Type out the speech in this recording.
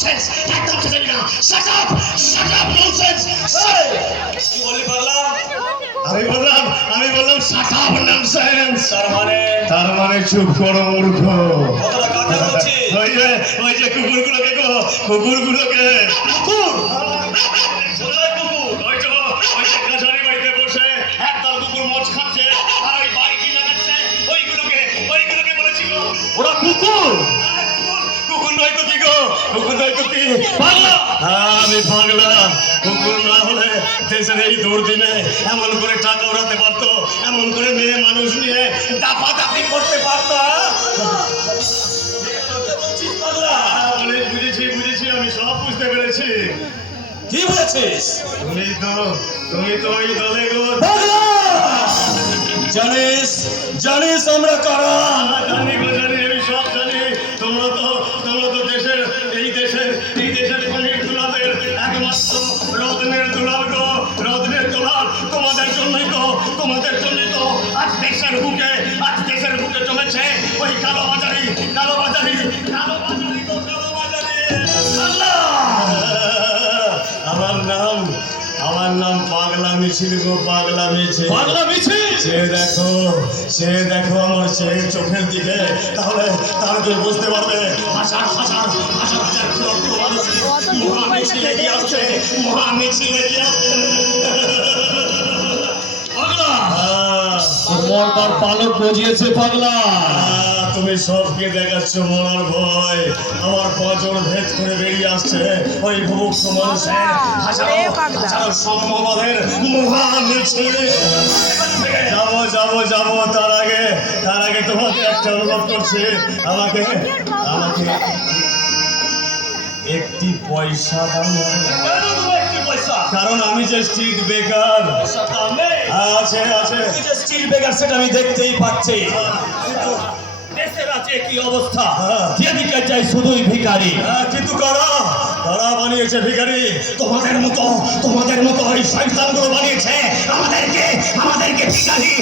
Nonsense, একদম চলবে না। Shut up nonsense. কি বলি পাগলা? আমি বললাম শাট আপ ননসেন্স। তার মানে চুপ করো মূর্খ। কথাটা কাকে বলছিস? ওই যে কুকুরগুলোকে গো, কুকুরগুলোকে। কুকুর? কোথায় কুকুর? ওই যে কাছারি বাড়িতে বসে একদল কুকুর মদ খাচ্ছে আর ওই বাড়ি লাগাচ্ছে, ওইগুলোকে বলেছি গো। ওরা কুকুর? কুকুর নয় তো কি গো, কুকুর নয় তো কি? পাগলা! আমি পাগলা। কুকুর না হলে দেশের এই দুর্দিনে এমন করে টাকা উড়াতে পারতো, এমন করে মেয়ে মানুষ নিয়ে দাপাদাপি করতে পারতো। পাগলা! বুঝেছি, আমি সব বুঝতে পেরেছি। কি বলেছিস? তুমি তো ওই দলে গো। পাগলা! জানিস আমরা কারা? জানি, আমি সব জানি। তোমরা তো এই দেশের খনির দুলালের একমাত্র রত্নের দুলাল গো, রত্নের দুলাল। তোমাদের জন্যই তো আজ দেশের বুকে চলেছে ওই কালোবাজারি। আল্লাহ! আমার নাম পাগলা মিছিল গো, পাগলা মিছিল। পাগলা মিছিল? সে দেখো আমার চোখের দিকে, তাহলে তুমি বুঝতে পারবে। হাজার মহামিছিল এগিয়ে আসছে। পাগলা! মরবার পালক গজিয়েছে পাগলা। তুমি সবকে দেখাচ্ছ মরার ভয়। আমার পজন ভেদ করে বেরিয়ে আসছে ওই ভুবুক্ষ মানুষের হাজারো সম্ভবের মহামিছিল। যাবো তার আগে তোমাকে একটা অনুরোধ করছি। আমাকে একটি পয়সা দাও। কারণ আমি যে স্ট্রিট বেকার। আছে তুই যে স্টিল বেগার সেটা আমি দেখতেই পাচ্ছি। কিন্তু দেশের আছে কি অবস্থা? যেদিকে যাই শুধুই ভিখারি। কিন্তু কারা বানিয়েছে ভিখারি? তোমাদের মতো ওই শয়তানগুলো বানিয়েছে আমাদেরকে ভিখারি।